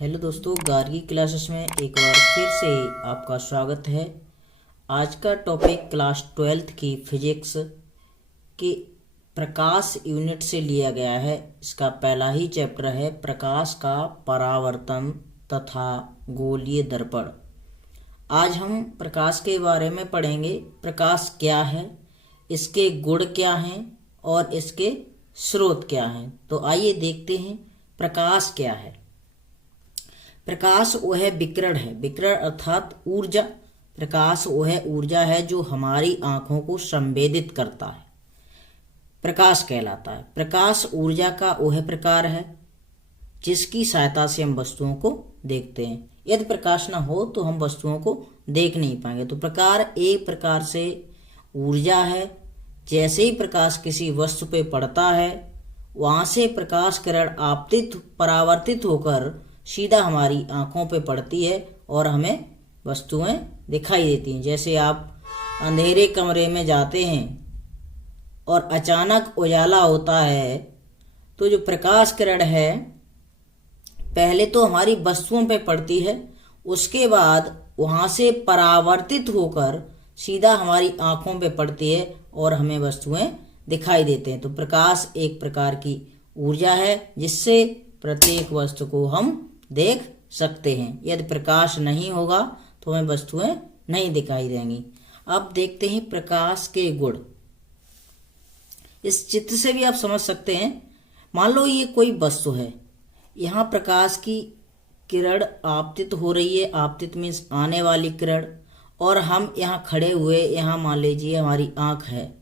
Hello दोस्तों, Gargi classes में एक बार फिर से आपका स्वागत है। आज का टॉपिक क्लास 12th की फिजिक्स की प्रकाश यूनिट से लिया गया है। इसका पहला ही चैप्टर है प्रकाश का परावर्तन तथा गोलीय दर्पण। आज हम प्रकाश के बारे में पढ़ेंगे। प्रकाश क्या है, इसके गुण क्या हैं और इसके स्रोत क्या हैं। तो आइए देखते हैं प्रकाश क्या है। प्रकाश वह विकिरण है, विकिरण अर्थात ऊर्जा। प्रकाश वह ऊर्जा है जो हमारी आंखों को संवेदित करता है, प्रकाश कहलाता है। प्रकाश ऊर्जा का वह प्रकार है जिसकी सहायता से हम वस्तुओं को देखते हैं। यदि प्रकाश न हो तो हम वस्तुओं को देख नहीं पाएंगे। तो प्रकार एक प्रकार से ऊर्जा है। जैसे ही प्रकाश किसी वस्तु पे पड़ता है, वहां से प्रकाश किरण आपतित परावर्तित होकर सीधा हमारी आंखों पे पड़ती है और हमें वस्तुएं दिखाई देती हैं। जैसे आप अंधेरे कमरे में जाते हैं और अचानक उजाला होता है, तो जो प्रकाश किरण है पहले तो हमारी वस्तुओं पे पड़ती है, उसके बाद वहां से परावर्तित होकर सीधा हमारी आंखों पे पड़ती है और हमें वस्तुएं दिखाई देते हैं। तो प्रकाश एक प्रकार की ऊर्जा है जिससे प्रत्येक वस्तु को हम देख सकते हैं। यदि प्रकाश नहीं होगा तो हमें वस्तुएं नहीं दिखाई देंगी। अब देखते हैं प्रकाश के गुण। इस चित्र से भी आप समझ सकते हैं। मान लो ये कोई वस्तु है, यहाँ प्रकाश की किरण आपतित हो रही है। आपतित मीन्स आने वाली किरण। और हम यहाँ खड़े हुए, यहाँ मान लीजिए हमारी आंख है।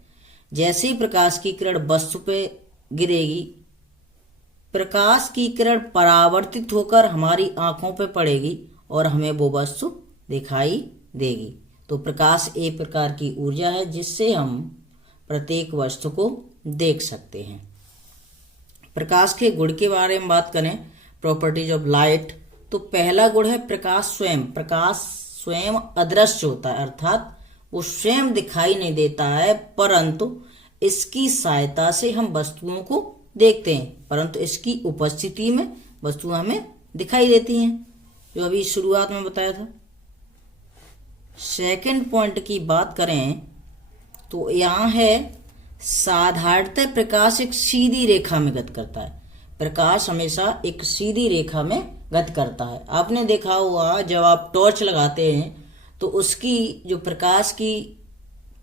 जैसे ही प्रकाश की किरण वस्तु पे गिरेगी, प्रकाश की किरण परावर्तित होकर हमारी आंखों पे पड़ेगी और हमें वो वस्तु दिखाई देगी। तो प्रकाश एक प्रकार की ऊर्जा है जिससे हम प्रत्येक वस्तु को देख सकते हैं। प्रकाश के गुण के बारे में बात करें, प्रॉपर्टीज ऑफ लाइट, तो पहला गुण है प्रकाश स्वयं। प्रकाश स्वयं अदृश्य होता है, अर्थात वो स्वयं दिखाई नहीं देता है, परंतु इसकी सहायता से हम वस्तुओं को देखते हैं। परंतु इसकी उपस्थिति में वस्तुएं हमें दिखाई देती हैं, जो अभी शुरुआत में बताया था। सेकंड पॉइंट की बात करें तो यहाँ है साधारणतः प्रकाश एक सीधी रेखा में गति करता है। प्रकाश हमेशा एक सीधी रेखा में गति करता है। आपने देखा हुआ जब आप टॉर्च लगाते हैं तो उसकी जो प्रकाश की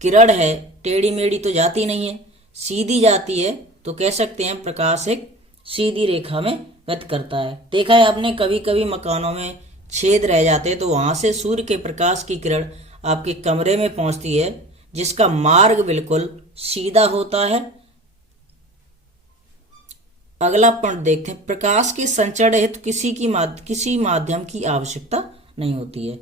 किरण है टेढ़ी मेढ़ी तो जाती नहीं है, सीधी जाती है। तो कह सकते हैं प्रकाश एक सीधी रेखा में गति करता है। देखा है आपने, कभी कभी मकानों में छेद रह जाते हैं तो वहां से सूर्य के प्रकाश की किरण आपके कमरे में पहुंचती है, जिसका मार्ग बिल्कुल सीधा होता है। अगला पॉइंट देखते हैं, प्रकाश के संचरण हेतु किसी माध्यम की आवश्यकता नहीं होती है।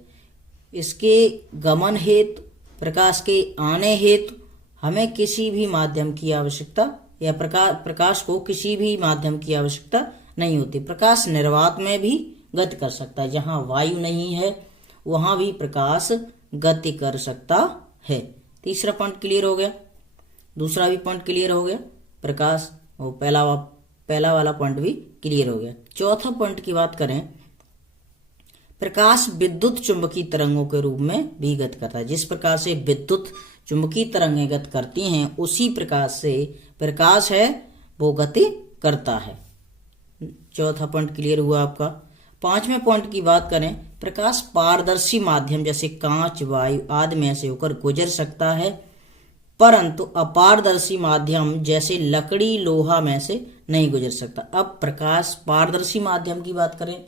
इसके गमन हेतु, प्रकाश के आने हेतु हमें किसी भी माध्यम की आवश्यकता या प्रकाश को किसी भी माध्यम की आवश्यकता नहीं होती। प्रकाश निर्वात में भी गति कर सकता है। जहां वायु नहीं है वहां भी प्रकाश गति कर सकता है। तीसरा पॉइंट क्लियर हो गया, दूसरा भी पॉइंट क्लियर हो गया। प्रकाश वो पहला वाला पॉइंट भी क्लियर हो गया। चौथा पॉइंट की बात करें, प्रकाश विद्युत चुंबकीय तरंगों के रूप में भी गति करता है। जिस प्रकार से विद्युत चुंबकीय तरंगें गति करती हैं, उसी प्रकार से प्रकाश है वो गति करता है। चौथा पॉइंट क्लियर हुआ आपका। पांचवें पॉइंट की बात करें, प्रकाश पारदर्शी माध्यम जैसे कांच, वायु आदि में से होकर गुजर सकता है, परंतु अपारदर्शी माध्यम जैसे लकड़ी, लोहा में से नहीं गुजर सकता। अब प्रकाश पारदर्शी माध्यम की बात करें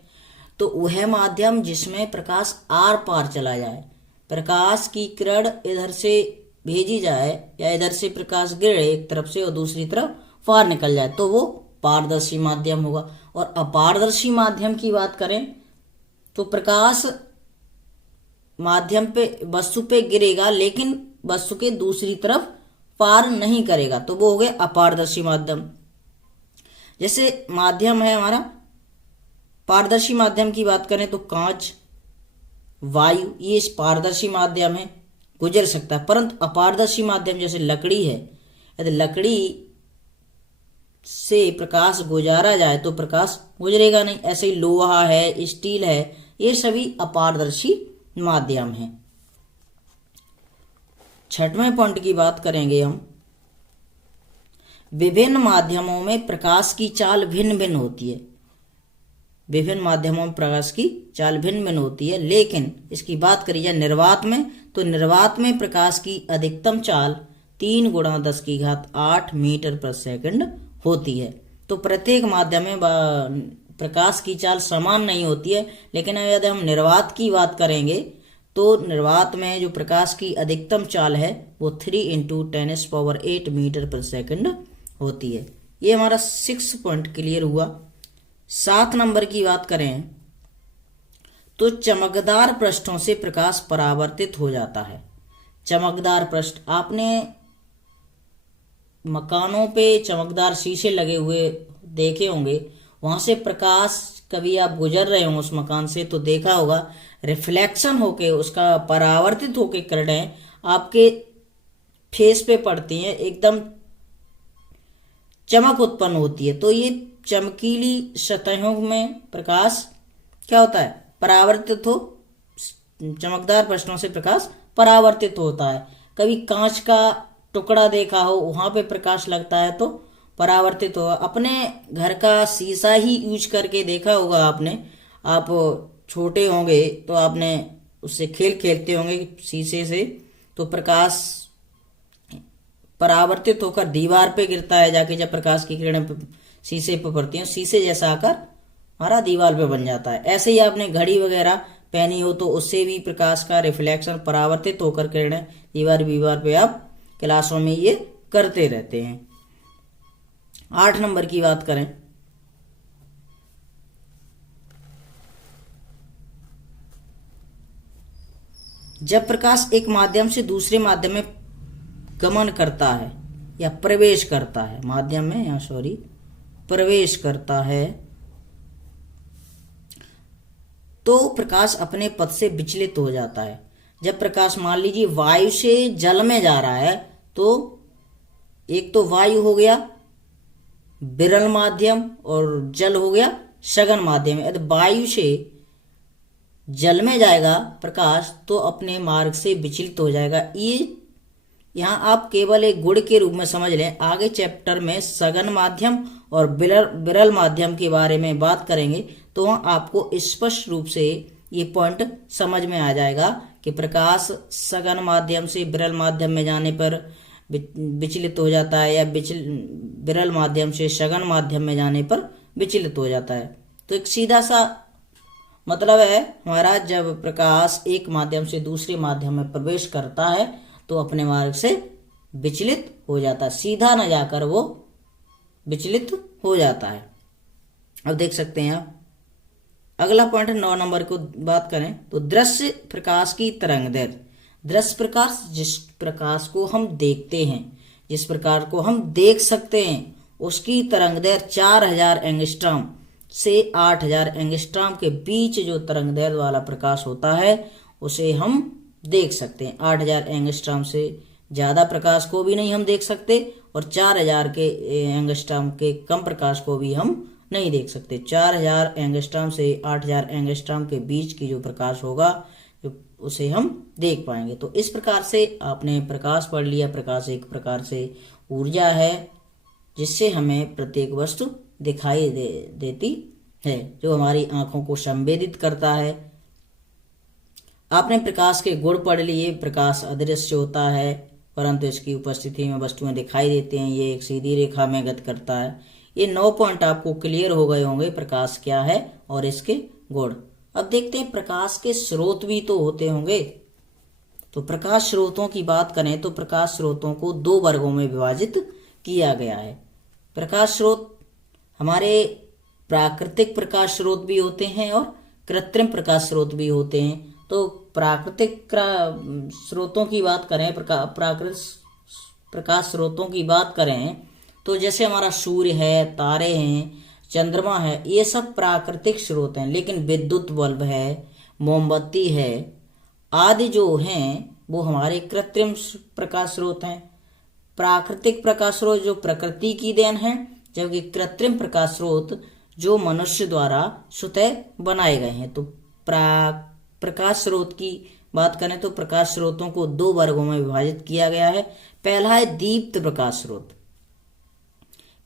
तो वह माध्यम जिसमें प्रकाश आर पार चला जाए। प्रकाश की किरण इधर से भेजी जाए या इधर से प्रकाश गिरे एक तरफ से और दूसरी तरफ पार निकल जाए, तो वो पारदर्शी माध्यम होगा। और अपारदर्शी माध्यम की बात करें तो प्रकाश माध्यम पे वस्तु पे गिरेगा लेकिन वस्तु के दूसरी तरफ पार नहीं करेगा, तो वो हो गया अपारदर्शी माध्यम। जैसे माध्यम है हमारा पारदर्शी माध्यम की बात करें तो कांच, वायु, ये पारदर्शी माध्यम है, गुजर सकता है। परंतु अपारदर्शी माध्यम जैसे लकड़ी है, यदि लकड़ी से प्रकाश गुजारा जाए तो प्रकाश गुजरेगा नहीं। ऐसे ही लोहा है, स्टील है, ये सभी अपारदर्शी माध्यम हैं। छठवें पॉइंट की बात करेंगे हम। विभिन्न माध्यमों में प्रकाश की चाल भिन्न भिन्न होती है। विभिन्न माध्यमों में प्रकाश की चाल भिन्न भिन्न होती है, लेकिन इसकी बात करी जाए निर्वात में, तो निर्वात में प्रकाश की अधिकतम चाल 3 × 10⁸ मीटर पर सेकंड होती है। तो प्रत्येक माध्यम में प्रकाश की चाल समान नहीं होती है, लेकिन यदि हम निर्वात की बात करेंगे तो निर्वात में जो प्रकाश की अधिकतम चाल है वो 3 × 10⁸ मीटर पर सेकंड होती है। ये हमारा 6 पॉइंट क्लियर हुआ। 7 नंबर की बात करें तो चमकदार पृष्ठों से प्रकाश परावर्तित हो जाता है। चमकदार पृष्ठ, आपने मकानों पे चमकदार शीशे लगे हुए देखे होंगे, वहां से प्रकाश कभी आप गुजर रहे हो उस मकान से तो देखा होगा रिफ्लेक्शन होके, उसका परावर्तित होके किरणें आपके फेस पे पड़ती हैं, एकदम चमक उत्पन्न होती है। तो ये चमकीली सतहों में प्रकाश क्या होता है, परावर्तित हो, चमकदार पृष्ठों से प्रकाश परावर्तित होता है। कभी कांच का टुकड़ा देखा हो, वहां पे प्रकाश लगता है तो परावर्तित होगा। अपने घर का शीशा ही यूज करके देखा होगा आपने, आप छोटे होंगे तो आपने उससे खेलते होंगे शीशे से, तो प्रकाश परावर्तित होकर दीवार पे गिरता है जाके, जब प्रकाश की किरणें शीशे पे पड़ती हैं, शीशे जैसा आकर हमारा दीवार पे बन जाता है। ऐसे ही आपने घड़ी वगैरह पहनी हो तो उससे भी प्रकाश का रिफ्लेक्शन परावर्तित होकर किरणें दीवार पे आप क्लासों में ये करते रहते हैं। 8 नंबर की बात करें, जब प्रकाश एक माध्यम से दूसरे माध्यम में गमन करता है या प्रवेश करता है, माध्यम में या प्रवेश करता है, तो प्रकाश अपने पथ से विचलित हो जाता है। जब प्रकाश मान लीजिए वायु से जल में जा रहा है, तो एक तो वायु हो गया विरल माध्यम और जल हो गया सघन माध्यम। यदि वायु से जल में जाएगा प्रकाश तो अपने मार्ग से विचलित हो जाएगा। ये यहाँ आप केवल एक गुण के रूप में समझ लें, आगे चैप्टर में सघन माध्यम और विरल माध्यम के बारे में बात करेंगे तो वहाँ आपको स्पष्ट रूप से ये पॉइंट समझ में आ जाएगा कि प्रकाश सघन माध्यम से विरल माध्यम में जाने पर विचलित हो जाता है या विरल माध्यम से सघन माध्यम में जाने पर विचलित हो जाता है। तो एक सीधा सा मतलब है हमारा, जब प्रकाश एक माध्यम से दूसरे माध्यम में प्रवेश करता है तो अपने मार्ग से विचलित हो जाता है, सीधा न जाकर वो विचलित हो जाता है। अब देख सकते हैं आप अगला पॉइंट 9 नंबर को बात करें तो दृश्य प्रकाश की तरंगदैर्घ्य। दृश्य प्रकाश, जिस प्रकाश को हम देखते हैं, जिस प्रकार को हम देख सकते हैं, उसकी तरंगदैर्घ्य 4000 एंगस्ट्रॉम से 8000 एंगस्ट्रॉम के बीच जो तरंगदैर्घ्य वाला प्रकाश होता है उसे हम देख सकते हैं। 8000 एंगस्ट्रॉम से ज़्यादा प्रकाश को भी नहीं हम देख सकते और 4000 के एंगस्ट्रॉम के कम प्रकाश को भी हम नहीं देख सकते। 4000 एंगस्ट्रॉम से 8000 एंगस्ट्रॉम के बीच की जो प्रकाश होगा उसे हम देख पाएंगे। तो इस प्रकार से आपने प्रकाश पढ़ लिया। प्रकाश एक प्रकार से ऊर्जा है जिससे हमें प्रत्येक वस्तु दिखाई देती है, जो हमारी आंखों को संवेदित करता है। आपने प्रकाश के गुण पढ़ लिए। प्रकाश अदृश्य होता है परंतु इसकी उपस्थिति में वस्तुएं दिखाई देते हैं। ये एक सीधी रेखा में गति करता है। ये 9 पॉइंट आपको क्लियर हो गए होंगे प्रकाश क्या है और इसके गुण। अब देखते हैं प्रकाश के स्रोत भी तो होते होंगे। तो प्रकाश स्रोतों की बात करें तो प्रकाश स्रोतों को 2 वर्गों में विभाजित किया गया है। प्रकाश स्रोत हमारे प्राकृतिक प्रकाश स्रोत भी होते हैं और कृत्रिम प्रकाश स्रोत भी होते हैं। तो प्राकृतिक स्रोतों की बात करें, प्राकृतिक प्रकाश स्रोतों की बात करें तो जैसे हमारा सूर्य है, तारे हैं, चंद्रमा है, ये सब प्राकृतिक स्रोत हैं। लेकिन विद्युत बल्ब है, मोमबत्ती है आदि जो हैं वो हमारे कृत्रिम प्रकाश स्रोत हैं। प्राकृतिक प्रकाश स्रोत जो प्रकृति की देन है, जबकि कृत्रिम प्रकाश स्रोत जो मनुष्य द्वारा स्वतः बनाए गए हैं। तो प्रकाश स्रोत की बात करें तो प्रकाश स्रोतों को दो वर्गों में विभाजित किया गया है। पहला है दीप्त प्रकाश स्रोत।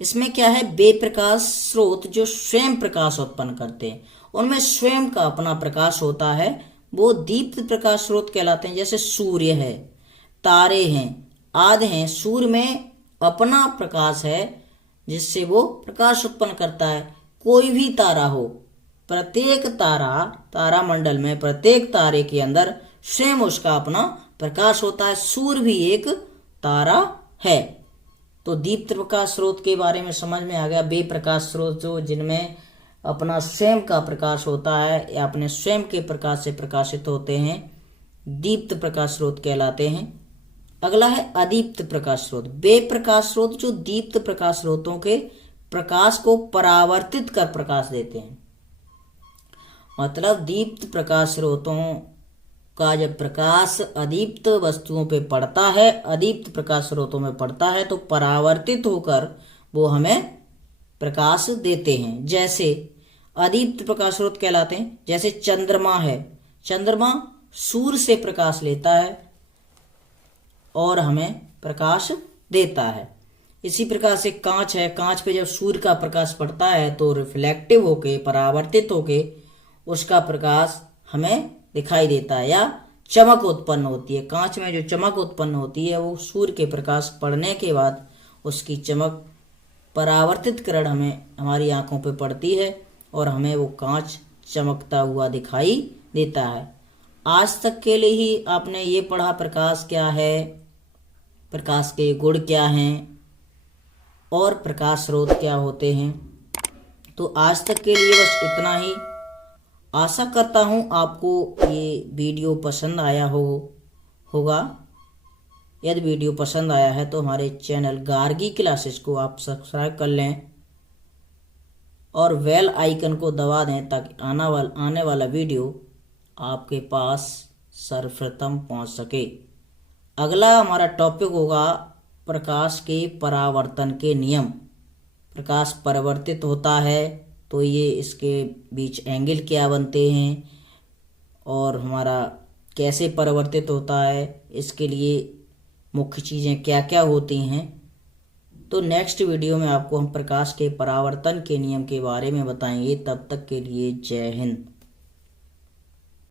इसमें क्या है, वे प्रकाश स्रोत जो स्वयं प्रकाश उत्पन्न करते हैं, उनमें स्वयं का अपना प्रकाश होता है, वो दीप्त प्रकाश स्रोत कहलाते हैं। जैसे सूर्य है, तारे हैं आदि हैं। सूर्य में अपना प्रकाश है जिससे वो प्रकाश उत्पन्न करता है। कोई भी तारा हो, प्रत्येक तारामंडल में प्रत्येक तारे के अंदर स्वयं उसका अपना प्रकाश होता है। सूर्य भी एक तारा है। तो दीप्त प्रकाश स्रोत के बारे में समझ में आ गया। वे प्रकाश स्रोत जो जिनमें अपना स्वयं का प्रकाश होता है या अपने स्वयं के प्रकाश से प्रकाशित होते हैं, दीप्त प्रकाश स्रोत कहलाते हैं। अगला है अदीप्त प्रकाश स्रोत। वे प्रकाश स्रोत जो दीप्त प्रकाश स्रोतों के प्रकाश को परावर्तित कर प्रकाश देते हैं। मतलब दीप्त प्रकाश स्रोतों का जब प्रकाश अदीप्त वस्तुओं पे पड़ता है, अदीप्त प्रकाश स्रोतों में पड़ता है, तो परावर्तित होकर वो हमें प्रकाश देते हैं। जैसे अदीप्त प्रकाश स्रोत कहलाते हैं। जैसे चंद्रमा है, चंद्रमा सूर्य से प्रकाश लेता है और हमें प्रकाश देता है। इसी प्रकार से कांच है, कांच पे जब सूर्य का प्रकाश पड़ता है तो रिफ्लेक्टिव होके, परावर्तित होके उसका प्रकाश हमें दिखाई देता है या चमक उत्पन्न होती है। कांच में जो चमक उत्पन्न होती है वो सूर्य के प्रकाश पड़ने के बाद उसकी चमक परावर्तित किरण हमें हमारी आंखों पे पड़ती है और हमें वो कांच चमकता हुआ दिखाई देता है। आज तक के लिए ही आपने ये पढ़ा प्रकाश क्या है, प्रकाश के गुण क्या हैं और प्रकाश स्रोत क्या होते हैं। तो आज तक के लिए बस इतना ही। आशा करता हूँ आपको ये वीडियो पसंद आया होगा। यदि वीडियो पसंद आया है तो हमारे चैनल गार्गी क्लासेस को आप सब्सक्राइब कर लें और बेल आइकन को दबा दें ताकि आने वाला वीडियो आपके पास सर्वप्रथम पहुंच सके। अगला हमारा टॉपिक होगा प्रकाश के परावर्तन के नियम। प्रकाश परावर्तित होता है तो ये इसके बीच एंगल क्या बनते हैं और हमारा कैसे परावर्तित होता है, इसके लिए मुख्य चीज़ें क्या क्या होती हैं। तो नेक्स्ट वीडियो में आपको हम प्रकाश के परावर्तन के नियम के बारे में बताएंगे। तब तक के लिए जय हिंद।